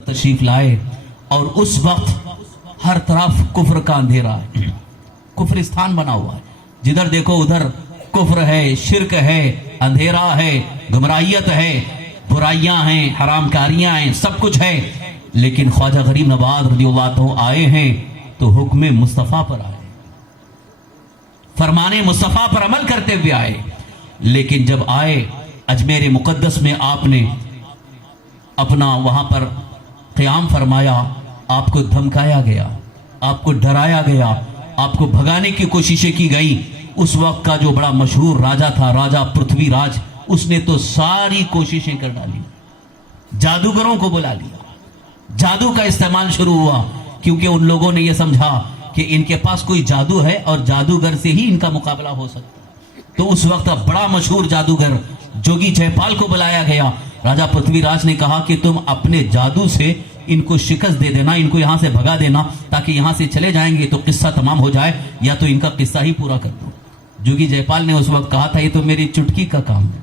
तशरीफ लाए और उस वक्त हर तरफ कुफ्र का अंधेरा है, कुफ्रिस्तान बना हुआ है। जिधर देखो उधर कुफ्र है, शिरक है, अंधेरा है, गुमराहियत है, बुराइयां हैं, हरामकारियां हैं, सब कुछ है। लेकिन ख्वाजा गरीब नवाज रज़ियल्लाहु अन्हु आए हैं तो हुक्म मुस्तफ़ा पर आए, फरमाने मुस्तफ़ा पर अमल करते हुए आए। लेकिन जब आए अजमेर मुक़द्दस में आपने अपना वहां पर क़याम फरमाया, आपको धमकाया गया, आपको डराया गया, आपको भगाने की कोशिशें की गई। उस वक्त का जो बड़ा मशहूर राजा था, राजा पृथ्वीराज, उसने तो सारी कोशिशें कर डाली, जादूगरों को बुला लिया, जादू का इस्तेमाल शुरू हुआ, क्योंकि उन लोगों ने यह समझा कि इनके पास कोई जादू है और जादूगर से ही इनका मुकाबला हो सकता है। तो उस वक्त बड़ा मशहूर जादूगर जोगी जयपाल को बुलाया गया। राजा पृथ्वीराज ने कहा कि तुम अपने जादू से इनको शिकस्त दे देना, इनको यहां से भगा देना, ताकि यहां से चले जाएंगे तो किस्सा तमाम हो जाए, या तो इनका किस्सा ही पूरा कर दो। जोगी जयपाल ने उस वक्त कहा था, ये तो मेरी चुटकी का काम है,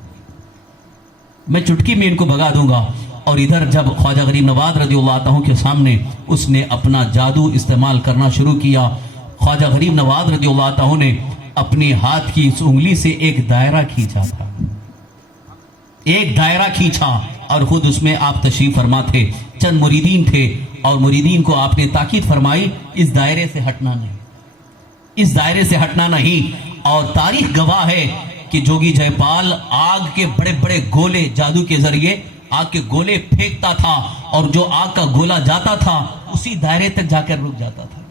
मैं चुटकी में इनको भगा दूंगा। और इधर जब ख्वाजा गरीब नवाज रज़ियल्लाहु अन्हु के सामने उसने अपना जादू इस्तेमाल करना शुरू किया, ख्वाजा गरीब नवाज रज़ियल्लाहु अन्हु ने अपने हाथ की इस उंगली से एक दायरा खींचा था, एक दायरा खींचा, और खुद उसमें आप तशरीफ फरमा थे। चंद मुरीदीन थे और मुरीदीन को आपने ताकीद फरमाई, इस दायरे से हटना नहीं, इस दायरे से हटना नहीं। और तारीख गवाह है कि जोगी जयपाल आग के बड़े बड़े गोले जादू के जरिए आग के गोले फेंकता था, और जो आग का गोला जाता था उसी दायरे तक जाकर रुक जाता था,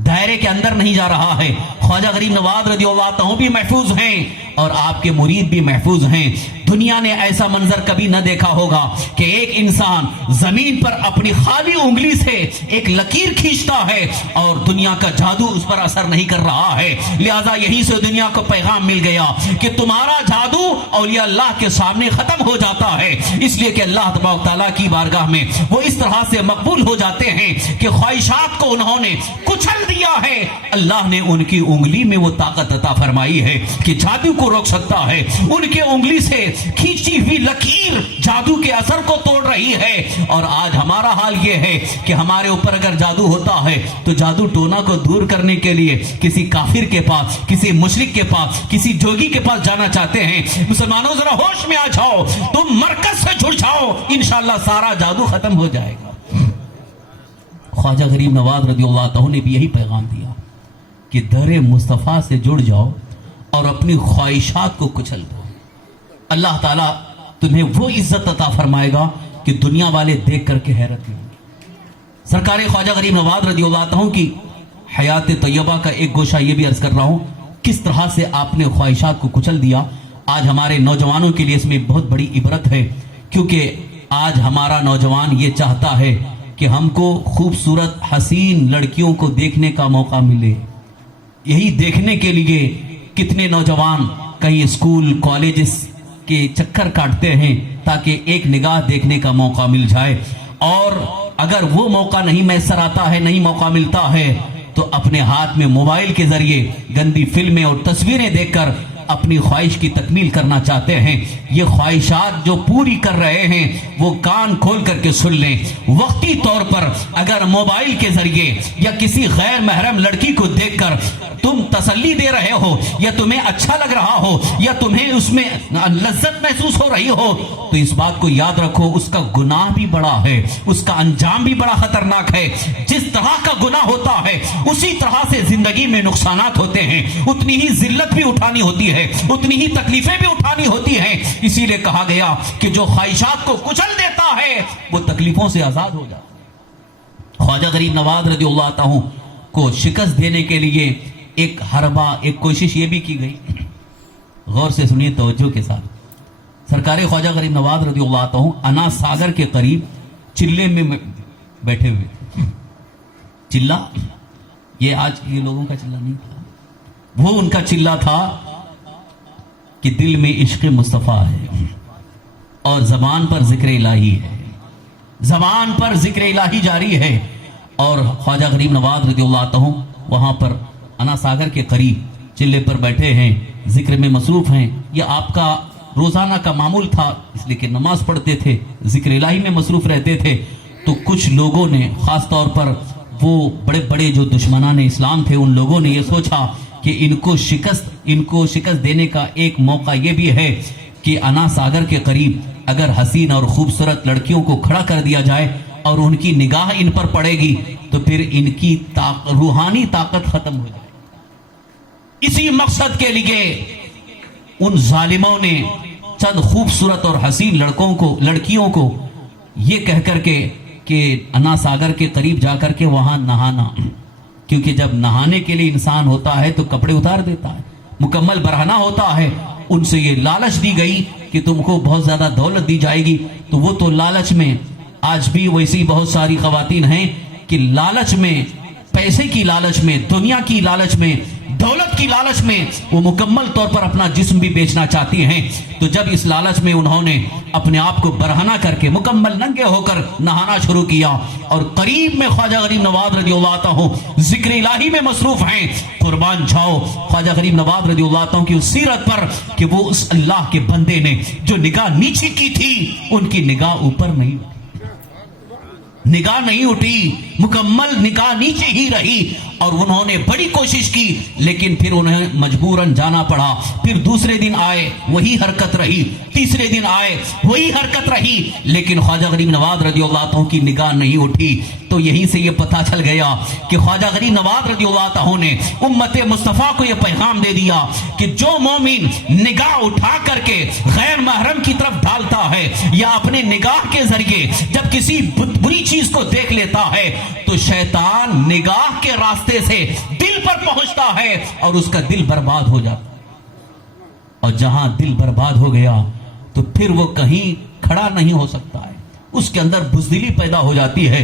दायरे के अंदर नहीं जा रहा है। ख्वाजा गरीब नवाज रज़ियल्लाहु अन्हु भी महफूज हैं और आपके मुरीद भी महफूज हैं। दुनिया ने ऐसा मंजर कभी न देखा होगा कि एक इंसान जमीन पर अपनी खाली उंगली से एक लकीर खींचता है और दुनिया का जादू उस पर असर नहीं कर रहा है। लिहाजा यहीं से दुनिया को पैगाम मिल गया कि तुम्हारा जादू औलिया अल्लाह के सामने खत्म हो जाता है, इसलिए कि अल्लाह तबारक तआला की बारगाह में वो इस तरह से मकबूल हो जाते हैं कि ख्वाहिशात को उन्होंने कुचल दिया है। अल्लाह ने उनकी उंगली में वो ताकत अता फरमाई है कि जादू को रोक सकता है। उनके उंगली से खींची हुई लकीर जादू के असर को तोड़ रही है। और आज हमारा हाल ये है कि हमारे ऊपर अगर जादू होता है तो जादू टोना को दूर करने के लिए किसी काफिर के पास, किसी मुशरिक के पास, किसी जोगी के पास जाना चाहते हैं। मुसलमानों जरा होश में आ जाओ, तुम मरकज से जुड़ जाओ, इंशाअल्लाह सारा जादू खत्म हो जाएगा। ख्वाजा गरीब नवाज रज़ियल्लाहु अन्हु ने भी यही पैगाम दिया कि दरे मुस्तफ़ा से जुड़ जाओ और अपनी ख्वाहिशात को कुचल दो। अल्लाह ताला तुम्हें वो इज्जत अता फरमाएगा कि दुनिया वाले देख करके हैरत में होंगे। सरकार ख्वाजा गरीब नवाज रज़ियल्लाहु अन्हु की हयात तैयबा का एक गोशा ये भी अर्ज कर रहा हूं, किस तरह से आपने ख्वाहिशात को कुचल दिया। आज हमारे नौजवानों के लिए इसमें बहुत बड़ी इबरत है, क्योंकि आज हमारा नौजवान ये चाहता है कि हमको खूबसूरत हसीन लड़कियों को देखने का मौका मिले। यही देखने के लिए कितने नौजवान कहीं स्कूल कॉलेजेस के चक्कर काटते हैं ताकि एक निगाह देखने का मौका मिल जाए। और अगर वो मौका नहीं मैसर आता है, नहीं मौका मिलता है, तो अपने हाथ में मोबाइल के जरिए गंदी फिल्में और तस्वीरें देखकर अपनी ख्वाहिश की तकमील करना चाहते हैं। ये ख्वाहिशात जो पूरी कर रहे हैं वो कान खोल करके सुन लें। वक्ती तौर पर अगर मोबाइल के जरिए या किसी गैर महरम लड़की को देखकर तुम तसल्ली दे रहे हो, या तुम्हें अच्छा लग रहा हो, या तुम्हें उसमें लज्जत महसूस हो रही हो, तो इस बात को याद रखो, उसका गुनाह भी बड़ा है, उसका अंजाम भी बड़ा खतरनाक है। जिस तरह का गुनाह होता है उसी तरह से जिंदगी में नुकसानात होते हैं, उतनी ही जिल्लत भी उठानी होती है, उतनी ही तकलीफें भी उठानी होती हैं। इसीलिए कहा गया कि जो ख्वाहिशात को कुचल देता है वो तकलीफों से आजाद हो जाता है। ख्वाजा गरीब नवाज रज़ियल्लाहु अन्हु को शिकस्त देने के लिए एक हरबा, एक कोशिश ये भी की गई। गौर से सुनिए, तवज्जो के साथ। सरकार ख्वाजा गरीब नवाज रज़ियल्लाहु अन्हु अना सागर के करीब चिल्ले में बैठे हुए। चिल्ला ये आज ये लोगों का चिल्ला नहीं था, वो उनका चिल्ला था कि दिल में इश्क़ मुस्तफ़ा है और जबान पर जिक्र इलाही है, जबान पर जिक्र इलाही जारी है। और ख्वाजा गरीब नवाज रज़ियल्लाहु अन्हु वहां पर अना सागर के करीब चिल्ले पर बैठे हैं, जिक्र में मसरूफ हैं। यह आपका रोजाना का मामूल था, इसलिए कि नमाज पढ़ते थे, जिक्र इलाही में मसरूफ रहते थे। تو کچھ لوگوں نے، خاص طور پر وہ بڑے بڑے جو دشمنان اسلام تھے، ان لوگوں نے یہ سوچا کہ ان کو شکست دینے کا ایک موقع یہ بھی ہے کہ انا ساگر کے قریب اگر حسین اور خوبصورت لڑکیوں کو کھڑا کر دیا جائے اور ان کی نگاہ ان پر پڑے گی تو پھر ان کی روحانی طاقت ختم ہو جائے۔ اسی مقصد کے لیے ان ظالموں نے چند خوبصورت اور حسین لڑکیوں کو یہ کہہ کر کے کہ انا ساگر کے قریب جا کر کے وہاں نہانا، کیونکہ جب نہانے کے لیے انسان ہوتا ہے تو کپڑے اتار دیتا ہے، مکمل برہنہ ہوتا ہے۔ ان سے یہ لالچ دی گئی کہ تم کو بہت زیادہ دولت دی جائے گی، تو وہ تو لالچ میں، آج بھی ویسی بہت ساری خواتین ہیں کہ لالچ میں، پیسے کی لالچ میں، دنیا کی لالچ میں، دولت کی لالچ میں وہ مکمل طور پر اپنا جسم بھی بیچنا چاہتی ہیں۔ تو جب اس لالچ میں انہوں نے اپنے آپ کو برہنہ کر کے مکمل ننگے ہو کر نہانا شروع کیا، اور قریب میں خواجہ غریب نواز رضی اللہ عنہ ذکر الہی میں مصروف ہیں۔ قربان جاؤ خواجہ غریب نواز رضی اللہ عنہ کی اس سیرت پر کہ وہ اس اللہ کے بندے نے جو نگاہ نیچے کی تھی، ان کی نگاہ اوپر نہیں، نگاہ نہیں اٹھی، مکمل نگاہ نیچے ہی رہی، اور انہوں نے بڑی کوشش کی، لیکن پھر انہیں مجبوراً جانا پڑا۔ پھر دوسرے دن آئے، وہی حرکت رہی، تیسرے دن آئے، وہی حرکت رہی، لیکن خواجہ غریب نواز رضی اللہ عنہ کی نگاہ نہیں اٹھی۔ تو یہیں سے یہ پتہ چل گیا کہ خواجہ غریب نواز رضی اللہ عنہ نے امت مصطفیٰ کو یہ پیغام دے دیا کہ جو مومن نگاہ اٹھا کر کے غیر محرم کی طرف ڈالتا ہے، یا اپنے نگاہ کے ذریعے جب کسی بری چیز کو دیکھ لیتا ہے، تو شیطان نگاہ کے راستے سے دل پر پہنچتا ہے اور اس کا دل برباد ہو جاتا ہے، اور جہاں دل برباد ہو گیا تو پھر وہ کہیں کھڑا نہیں ہو سکتا ہے، اس کے اندر بزدلی پیدا ہو جاتی ہے۔